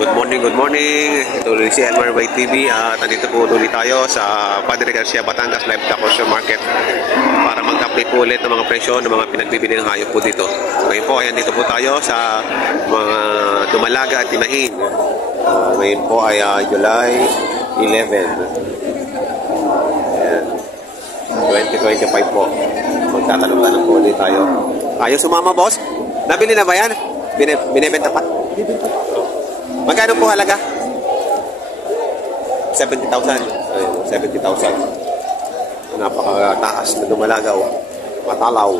Good morning, good morning. Ito ulit si Elmer by TV at nandito po ulit tayo sa Padre Garcia, Batangas Live Tacocio Market para mag-update po ulit ng mga presyo ng mga pinagbibili ng hayop po dito. Ngayon po, ayan dito po tayo sa mga dumalaga at tinahin. Ngayon po ay July 11. Ayan. 2025 po. Magtatanong-tanong po ulit tayo. Ayaw sumama, boss? Nabili na ba yan? Binibenta pa? Magkano po halaga? 70,000. Ayun, 70,000. Napakataas na dumalaga. Matalaw.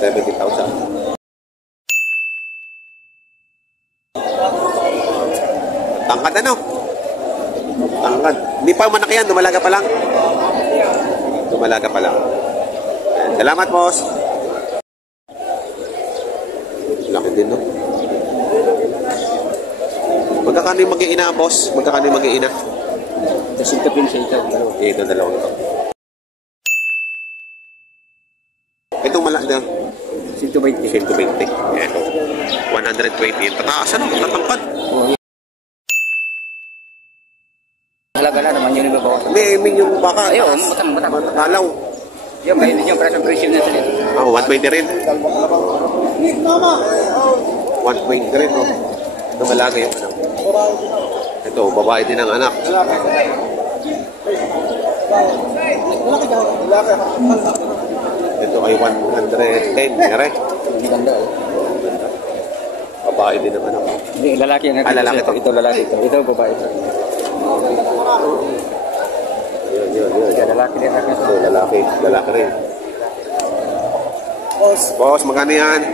70,000. Tangkad ano? Tangkad. Hindi pa manaki yan. Dumalaga pa lang. Dumalaga pa lang. Ayan. Salamat, boss. Laki din, no? Magkakano yung mag-iina, boss? Magkakano yung mag-iina? Dasing kapin sa ito. Ito, dalawa ito. Itong malaki na. 120. 120. Ito. 120. Tataas, ano? Tatangkad. Halaga na naman yun ibabaw. May yung baka. Ayun, matalaw. Yung may yung presyo na sila. 120 rin. 120 rin, no? Dumalaga yung anak. Ito, babae din ang anak. Ito ay 110. Yari. Ganda. Babae din ang anak. Hindi, lalaki yan. Lalaki ito. Ito lalaki ito. Ito babae ito. Yun. Lalaki din. Ito, lalaki. Lalaki rin. Boss, magkano yan?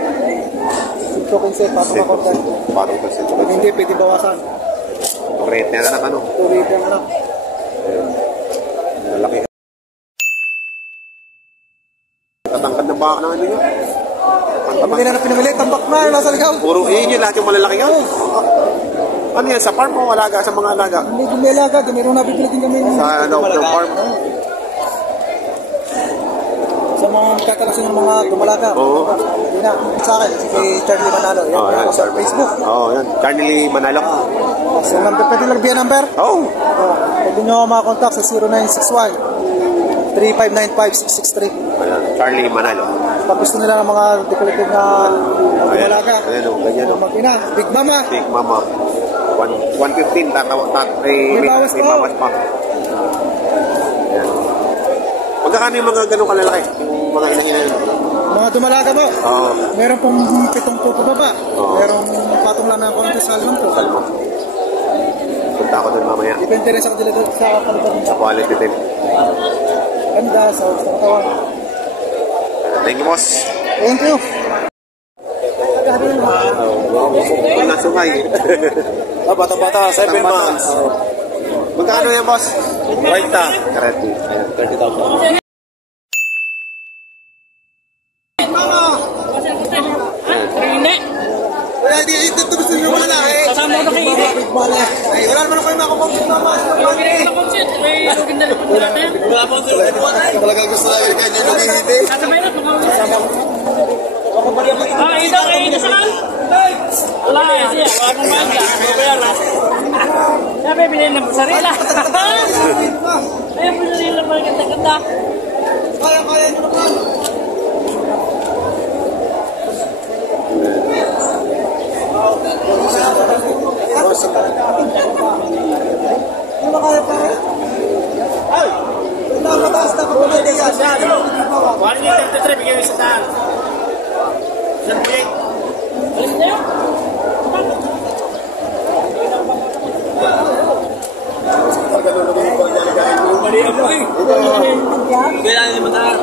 15, patong ako dyan. Patong kasi. Hindi, pwede bawasan. Rate na anak, ano? Tuloy yung anak. Lalaki. Tatangkad na baka naman nyo. Pag na pinamili, tambak na, nasa ligaw. Puro yun, lahat yung malalaki yun. Ano yan, sa farm o alaga, sa mga alaga? Hindi kung may alaga, mayroong nabibili din kami. Sa loob ng farm? Sa mga kakalasin ng mga dumalaga. Oo. Hindi na, sa akin, si Charlie Manalo. Yan, yan, sa Facebook. Yan. Charlie Manalo. So, number, pwede lang biya number? Oo. Pwede nyo makakontakt sa 0961-3595-663. Ayan, Charlie Manalo. Pag gusto nila ng mga decorative na dumalaga. Ayan o, ganyan o. Mag-ina, Big Mama. Big Mama. 115, may bawas pa. Ayan. Magkakano yung mga ganun kalalaki? Yung mga inahinan? Mga dumalaga po. Oo. Meron pong 7 po baba. Oo. Merong patong lang ng konti sa alam po. Salmo. Punta ako dun mamaya. Depende rin sa kalidad sa kalidad. Sa quality din. Ganda sa katawan. Thank you, boss. Thank you. Nasungay. Bata-bata, 7 months. Magkano yan, boss? 30. 30,000. Wala, ito gusto nyo wala eh. Kasama ko na kayo eh. Wala naman ako yung makapagpapit mama. Wala po sila. Talagang gusto namin kanya nung hindi. Kasama yun. Ito sa kan. Wala eh siya. Wala kong bangga. Mabayaran. Sabi, bilhin ng sarila. Ayun po sarila pa ganda-ganda. Kaya nyo naman. Ano kaya pa eh? Ay! Napataas na kapag yan. Wala niya 33. Bigyan mo sa tahan. Saan po yan? Alis na yun? Mali ako eh. Kailangan niya matahan.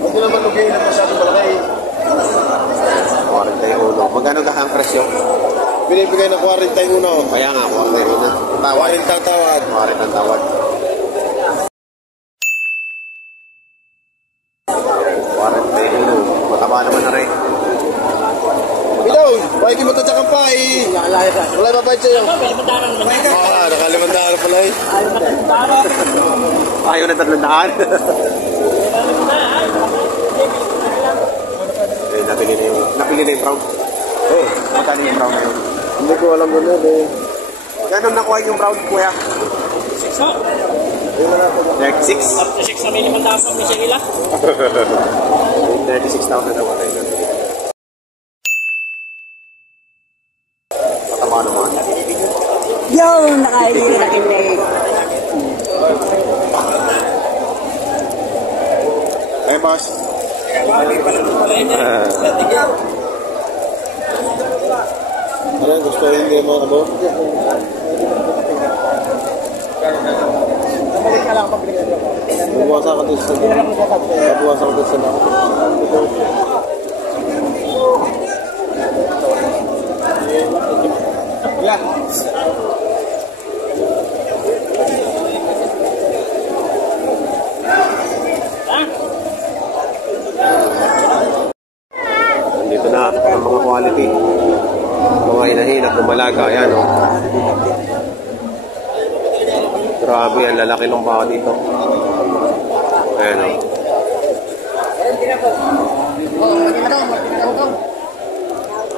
Hindi naman lugay na masyadong malaki. 41. Magkano ka ang presyo? Binibigay na 41. Kaya nga, 41. Tawad. 40 tawad. 40 ang tawad. 41. Mataba naman na rin. Bidaw, bakit mo tatsakan pa eh? Wala ba pa sa'yo? Nakalimandaan pala eh. Ayaw na 300. Napili na yung brown. Oo, magkano yung brown na yun? Hindi ko alam doon eh. Gano'n nakuha yung brown, kuya? 6 ho. Like 6? Up to 6 na may 5,000 may sila. 36,000 na wala yun. Patama naman. Yo, nakainig. Ay, boss. Ano, gusto hindi mo ano? Bubuwasan ka dito sa bubuwasan ka dito sa Nandito na ang mga quality. Mga inahin at lumalaga. Ayan, oh. Grabe, ang lalaki ng baka dito. Ayan, oh.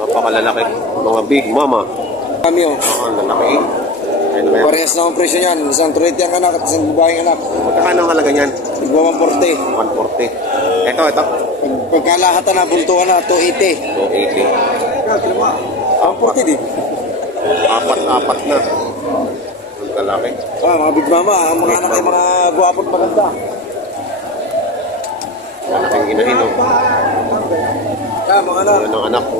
Napakalalaki. Mga big mama. kami oh. Ang lalaki. Ayan na yan. Parehas na ang presyo niyan. Isang turete ang anak at isang babaeng anak. Magkakano ang halaga niyan? Tigwa 140. 140. Ito. Pagkalahatan na, bultuhan na, 280. 280. 140 din. Apat na. Ang lalaki. Mga big mama, ang mga anak ay mga guwapot maganda. Malaking inahin, oh. Mga anak. Yan ang anak ko.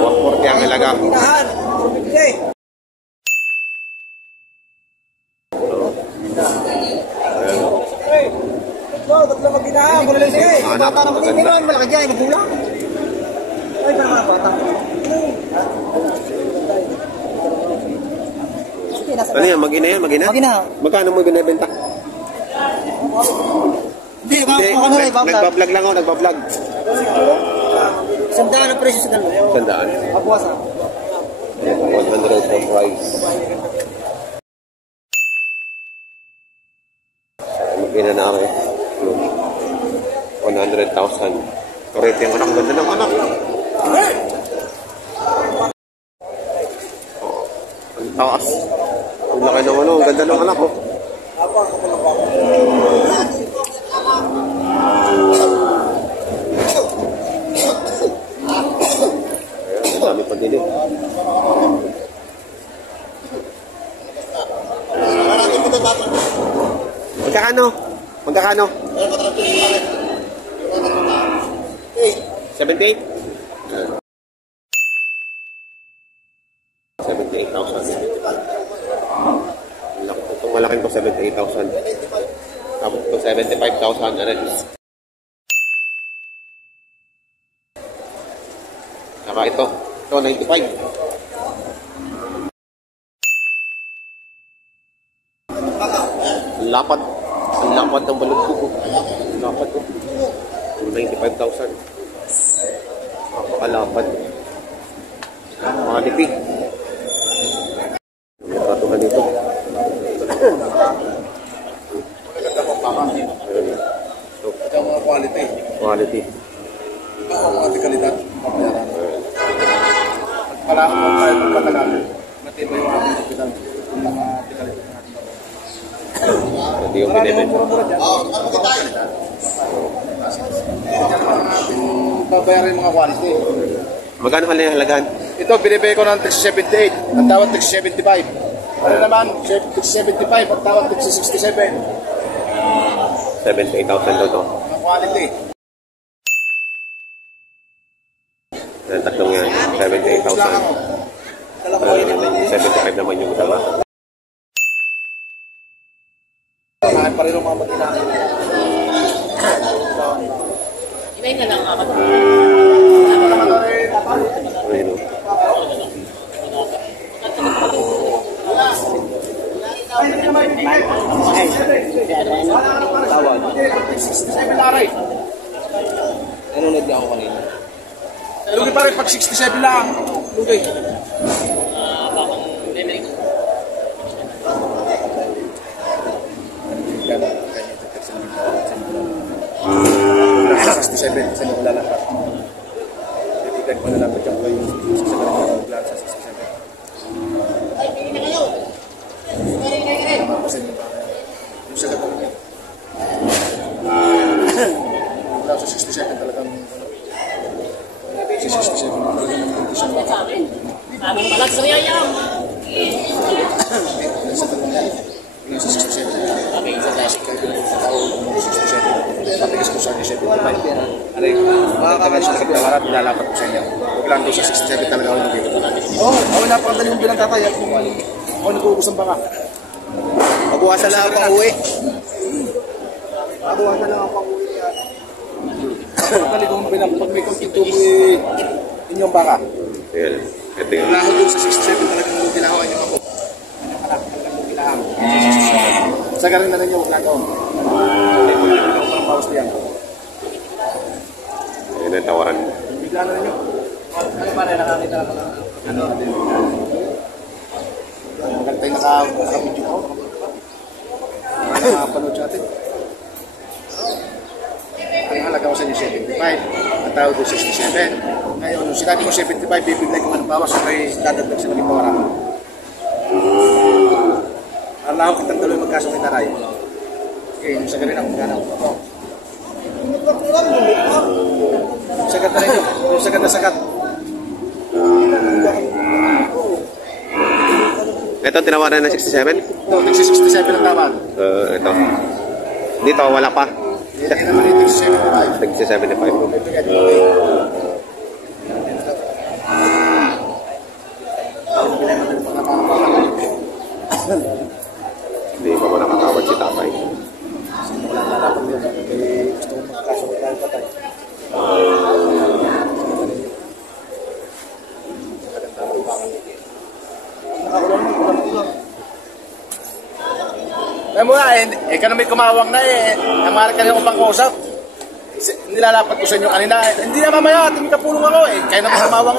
140 ang halaga. Inahan! Okay. Tatlo mag-inahan, mula lang siya eh. Anak, maganda. Malaki dyan, magkulang. Ay, para mga bata. Ano yan? Mag-ina yan? Mag-ina? Mag-ina. Magkano mo binibenta? Hindi, Nagbablog lang ako, nagbablog. Sandaan ang presyo sa dalawa. Sandaan. Kapuwasan. 100 for price. Mag-ina na ako eh. 100,000. Correct yung anak. Ganda ng anak. Oh, ang taas. Ang laki ng ano. Ang ganda ng anak oh. Ayan, ang dami pa din eh. Magkakano? Magkakano? 78? 78,000. Itong malaking to 78,000. Tapos ito 75,000 na rin. Saka ito 95. Ang lapad ng balot ko. Ang lapad ko. 95,000. Napakalapad. Quality. May tratuhan dito. Ito ang mga quality. Quality. Ito ang mga kalidad. Para kung tayo magpatagal, matibay yung ating kapital. Yung mga kalidad natin. Hindi yung binibenta. Babayarin yung mga quality. Magkano pala yung halagaan? Ito, binibigay ko ng 78. Ang tawad 75. Ano naman? 75. Ang tawad 67. 78,000 daw to. Mga quality. Ang tatlong yan. 78,000. 75 naman yung dalawa. Kahit pa rin ang mga mag-inahin. Inay na lang ako. Ayun o. Nanonood niya ako kanina. Lugi pa rin pag 67 lang. Lugi. 67, sa inyo ko lalapat. Ibigay ko lalapat yung kayo sa kanila plan sa 67. Kasi yung sa kanila. Wala sa 67 talagang 67 talagang condition ba? Sabi pala sa riyayam. Sa 67. Okay, sa classic kayo yung tao 67. Sabi ko sa 75. Alay, makakagalit siya sa kapitawaran, nilalapat ko sa inyo. Huwag lang doon sa 67 talaga ako nandito. Oo, ako napakadali mong bilang tatay at kung ako nag-uubos ang baka. Mabuwasan lang ako pang uwi. Mabuwasan lang ako pang uwi. Dali kong bilang, pag may kontinto mo inyong baka. Ayan. Ito yung Wala ako doon sa 67 talagang ginawa niyo ako. Sa garing na rin yung huwag nagawa. Parang bawas niyan. Ayan ang tawaran. Bigla na rin yun. Ano ba rin nakakita ako na ano natin. Maganda yung naka-video ko. Nakapanood sa atin. Ang halaga ko sa inyo 75. Ang tawag ko 67. Ngayon, nung sinabi ko 75, bibigay ko ng bawas. Okay, dadagdag sa naging bawaran. Alam ko kitang tuloy magkaso kay Taray. Okay, yung sagalin ako magkano. Sagat na rin yun. Yung sagat na sagat. Ito, tinawaran na 67? Ito, 67 ang tawad. Ito. Dito, wala pa. Hindi naman ito 75. 75. Bibigay ko okay. Hindi pa mo nakakawad si tatay. Wala na dapat yun. Gusto ko magkaso kay Tatay. Kaya mo nga, ka na may kumawang na namara ka rin akong pangkusap. Nilalapat ko sa inyo kanina. Hindi na mamaya, tumikapulong ako kaya naman kumawang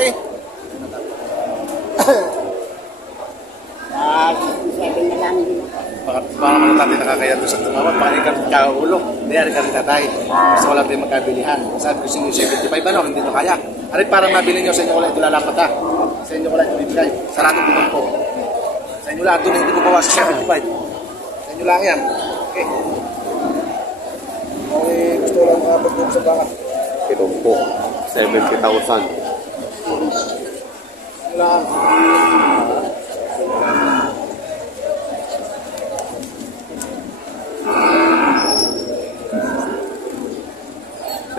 Sabi na lang din. Baka naman natin nakakaya doon sa tumawag. Baka ikaw kakaulo. Hindi ka rin tatay. Gusto ko lang tayo magkabilihan. Sabi ko sa inyo 75 ano, hindi ito kaya. Aray parang mabili nyo sa inyo ko lang ito lalapat ha. Sa inyo ko lang ito bibigay. Saradong pinag po. Sa inyo lang, doon hindi ko bawas sa 75. Sa inyo lang yan. Okay. Okay, gusto ko lang makapag doon sa baka. Ito po. 70,000. Wala.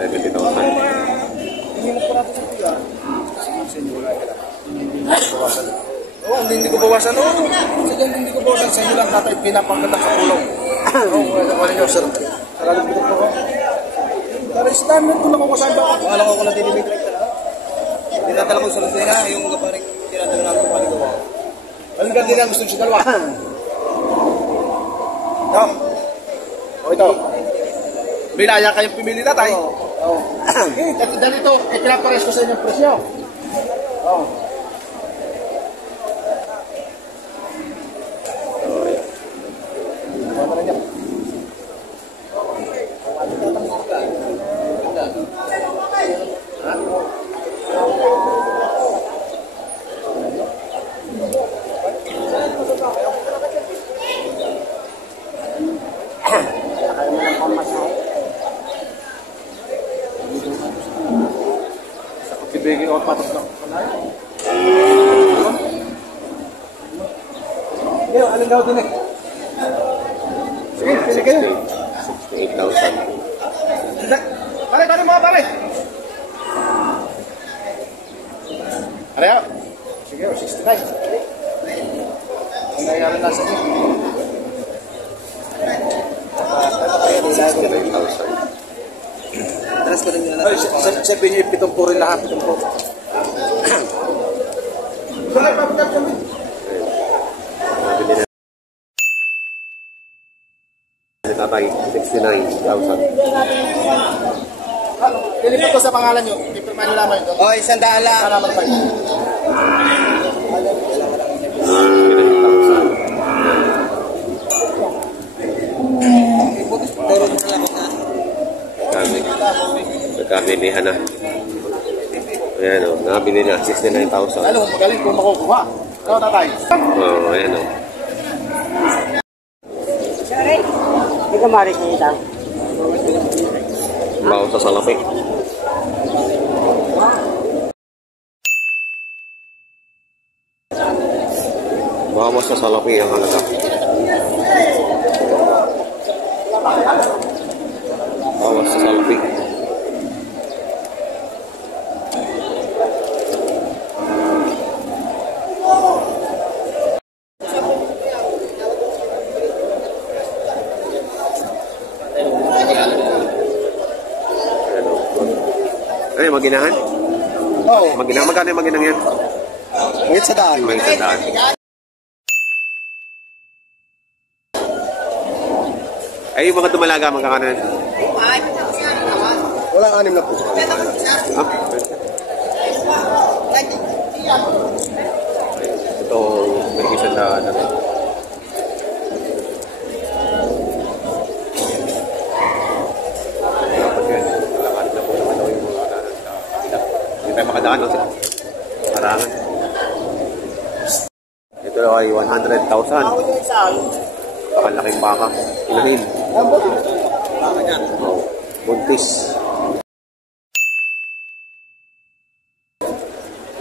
70,000. Hindi mo po natin sa tiga. Sa inyo lang yan. Bawasan. Oo, hindi ko bawasan. Oo, hindi ko bawasan. Sa inyo lang natin pinapagkatang sa pulong. Oo, wala nyo, sir. Saradong pinag po ko. Pero standard ko lang ako saan ba? Alam ko lang din yung direct talaga. Tinatala ko sa Lucena, yung kaparing tinatala namin kung ano ko. Anong ganti na gusto nyo sa dalawa? No? O ito. Bilaya kayong pimili na tayo. Oo. Dahil ito, pinapares ko sa inyong presyo. Oo. Tama na niya. Bigay ko patos lang. Yo, alin daw din Sige, sige. 68,000. Pare, mga pare. Pare, sige, 69. Ang nangyari na sa inyo. 68,000. Taras ko rin yun. Ay, sabihin niyo, 7 po rin lahat. 7 po. Nabili na. Si tatay, 69,000. Dilipat ko sa pangalan nyo. Pipirman nyo lamang ito. O, 100 lang. Salamat pa. 69,000. Turo mo na lang na. Kami. Nagkabilihan na. Ayan o, nakabili na. 69,000. Ano, magaling kung makukuha. Ikaw, tatay. Oo, ayan o. Hindi ka marik niya ito. Bawas sa salapi. Bawas sa salapi ang halaga. Bawas sa salapi. Ano yung maginahan? Oo. Maginahan? Magkano yung maginang yan? Wait sa daan. May sandaan. Ay, yung mga dumalaga, magkakano yan? Walang 6 na po. Ah, ito, may isandaan na. Dapat yan. Kailangan na po naman daw yung mga daan sa kabila. Hindi tayo makadaan, no? Harangan. Ito ay 100,000. Pakalaking baka. Inahin. Oh, buntis.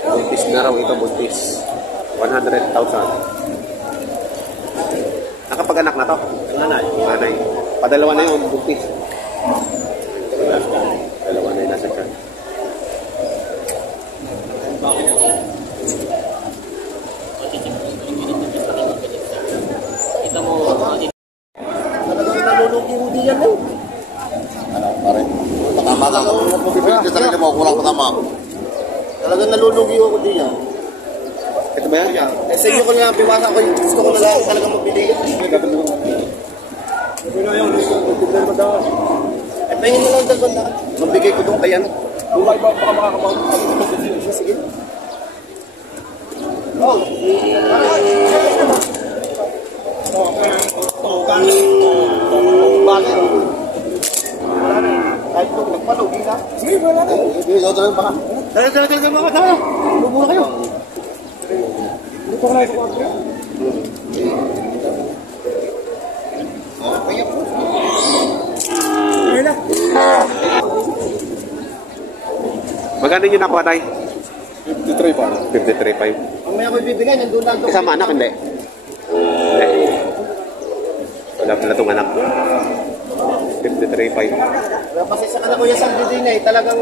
Buntis na raw ito, buntis. 100,000. Nakapag-anak na to? Nanay. Nanay. Padalawa na yun, buntis. Dalawa na yun nasa tiyan. Talagang nalulugi mo din yan eh. Ano, pare? Patama ka. Pipili ka sarili mo, kulang patama. Talagang nalulugi ako din yan. Ito ba yan? Eh, sa inyo ko na biwasa ko yung gusto ko na lang talagang mabili. Eh, pahingin mo lang dalawang daan. Mabigay ko doon kay ano. Bumay ba baka makakapag? Sige. Oh. Bakit? Kahit ito, nagpalugi na. Sige, wala na. Sige, ikaw talagang baka. Talagang baka, tara. Lumula kayo. Dito ka na ito. Magkano nyo nakuha tayo? 53 pa. 53.5. Ang may ako'y bibigay, nandun lang doon. Kasama anak, hindi? Hindi. Wala pala itong anak. 53.5. Kasi sa anak ko yung San Didin eh, talagang...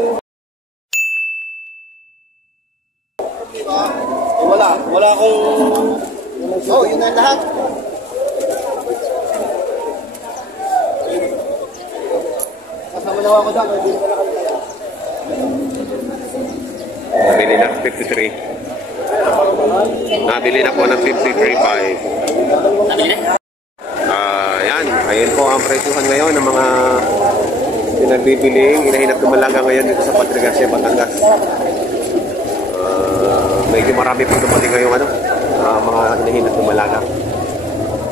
Wala akong... Oh, yun na lahat. Kasama na ako dyan, hindi ko na kami. Nabili na 53. Nabili na po ng 53.5. Yan. Ayun po ang presyuhan ngayon ng mga pinagbibiling. Inahinap dumalaga ngayon dito sa Padre Garcia, Batangas. Medyo marami po dumating ngayong mga inahinap dumalaga.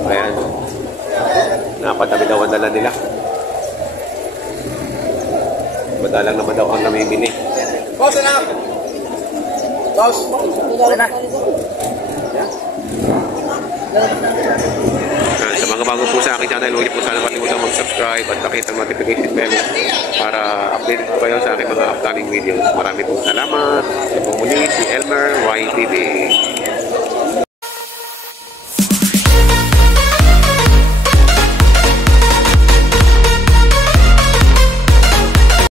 Ayan. Napatabi daw ang dala nila. Madalang naman daw ang namimili. Boss, anak! Boss! Anak! Sa mga bago po sa aking channel, huwag niyo po sana kalimutan mag-subscribe at pakita ang notification bell para update po kayo sa aking mga upcoming videos. Maraming po salamat!